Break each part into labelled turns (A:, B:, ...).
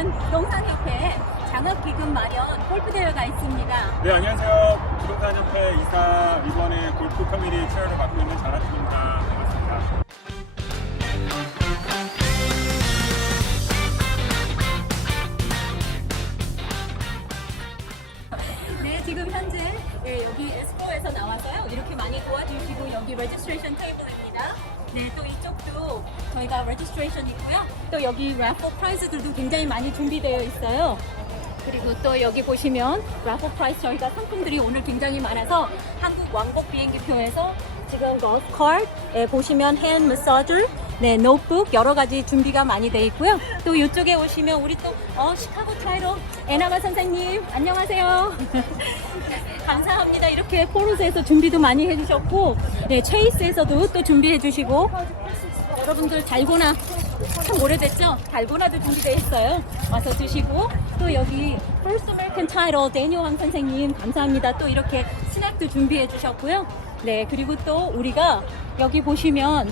A: 오늘은 부동산협회 장학기금 마련 골프대회가 있습니다.
B: 네, 안녕하세요. 부동산협회 이사 이번에 골프 커뮤니티 체어를 맡고 있는 자라팀입니다. 반갑습니다.
A: 네, 지금 현재 예, 여기 에스코에서 나와서요. 이렇게 많이 도와주시고 여기 레지스트레이션 테이블입니다. 네, 또 이쪽도 저희가 레지스트레이션 있고요. 또 여기 래퍼 프라이즈들도 굉장히 많이 준비되어 있어요. 그리고 또 여기 보시면 래퍼 프라이즈 저희가 상품들이 오늘 굉장히 많아서 한국 왕복 비행기표에서 지금 cart 예, 보시면 핸 마사지 네, 노트북 여러 가지 준비가 많이 돼 있고요. 또 이쪽에 오시면 우리 또 어, 시카고 타이로 에나마 선생님 안녕하세요. 감사합니다. 이렇게 포르스에서 준비도 많이 해주셨고, 네, 체이스에서도 또 준비해 주시고, 여러분들 달고나 참 오래됐죠? 달고나도 준비되어 있어요. 와서 드시고, 또 여기 First American Title 데니오 황 선생님 감사합니다. 또 이렇게 스낵도 준비해 주셨고요. 네, 그리고 또 우리가 여기 보시면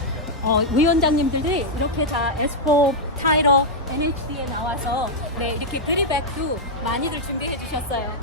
A: 어, 위원장님들이 이렇게 다 에스포 타이러 NHD에 나와서 네, 이렇게 브리백도 많이들 준비해 주셨어요.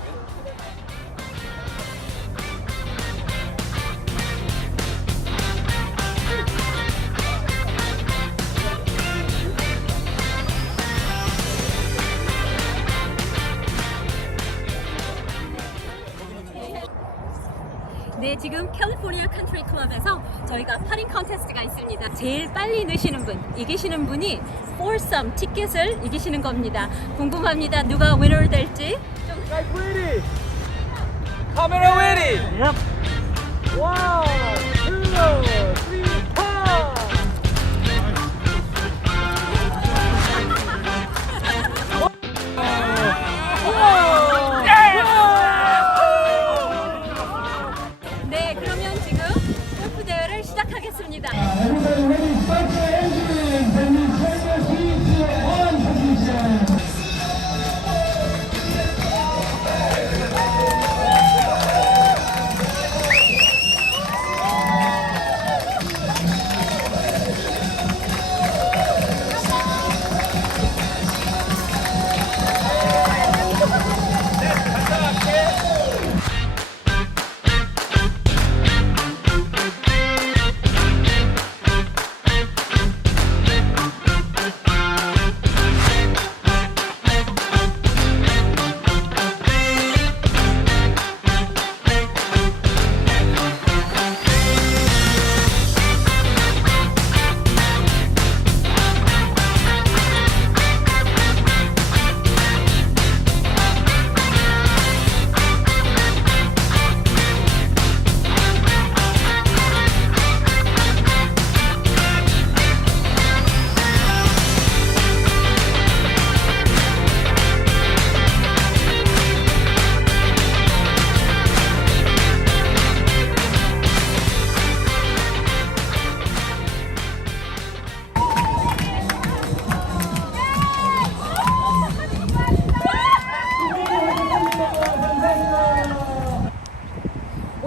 A: 지금 캘리포니아 컨트리 클럽에서 저희가 파링 컨테스트가 있습니다. 제일 빨리 넣으시는 분, 이기시는 분이 포썸 티켓을 이기시는 겁니다. 궁금합니다. 누가 위너 될지. 좀
C: Guys, ready? Camera ready? Yep. One, two, three, four.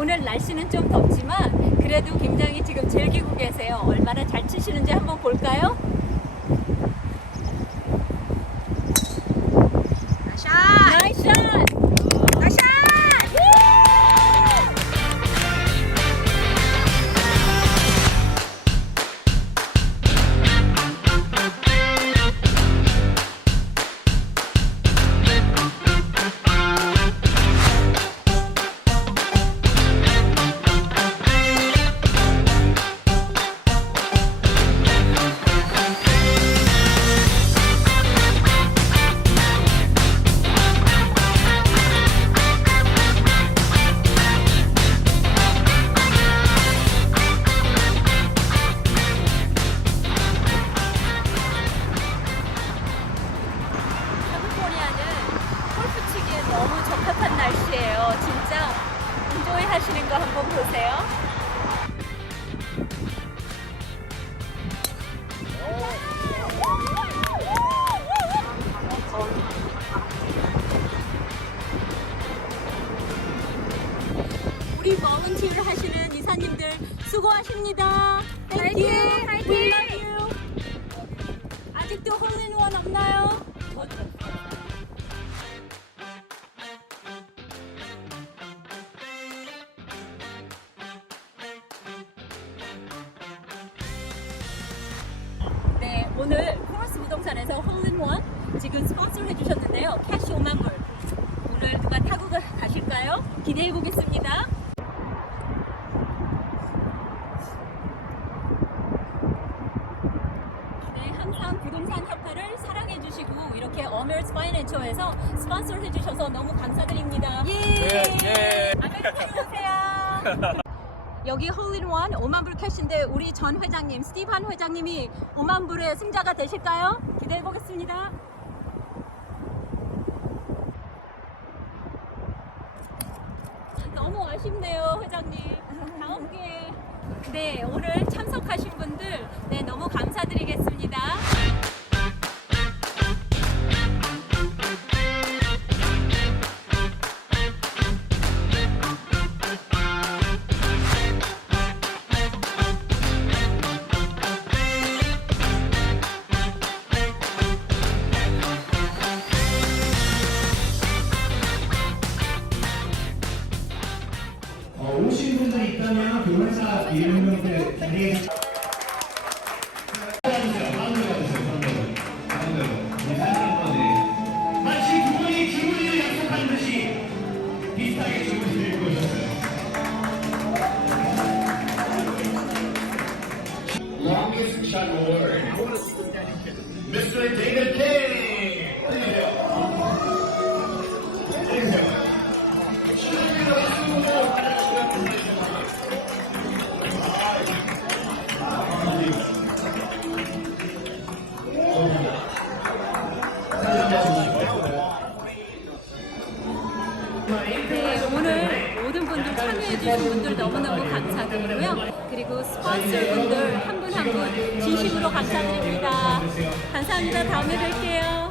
A: 오늘 날씨는 좀 덥지만 그래도 굉장히 지금 즐기고 계세요. 얼마나 잘 치시는지 한번 볼까요? 너무 적합한 날씨예요. 진짜 인조이 하시는 거 한번 보세요. 우리 volunteer 하시는 이사님들 수고하십니다. 화이팅! 화이팅! 오늘 코러스 부동산에서 홀린원 지금 스폰서 해주셨는데요. 캐시 5만 불. 오늘 누가 타고 가, 가실까요? 기대해 보겠습니다. 네, 항상 부동산 협회를 사랑해 주시고 이렇게 어메르스 파이낸처에서 스폰서 해주셔서 너무 감사드립니다. 예! 아메리카노 오세요. 여기 홀린원 5만 불 캐시인데 우리 전 회장님 스티반 회장님이 5만 불의 승자가 되실까요? 기대해 보겠습니다. 너무 아쉽네요 회장님. 다음 기회에 네 오늘 참석하신 분들 네 너무 감사드리겠습니다.
D: Longest shot award. Mr. David King.
A: 네, 오늘 모든 분들 참여해주신 분들 너무너무. 그리고 스폰서 분들 한 분 한 분 진심으로 감사드립니다. 감사합니다. 다음에 뵐게요.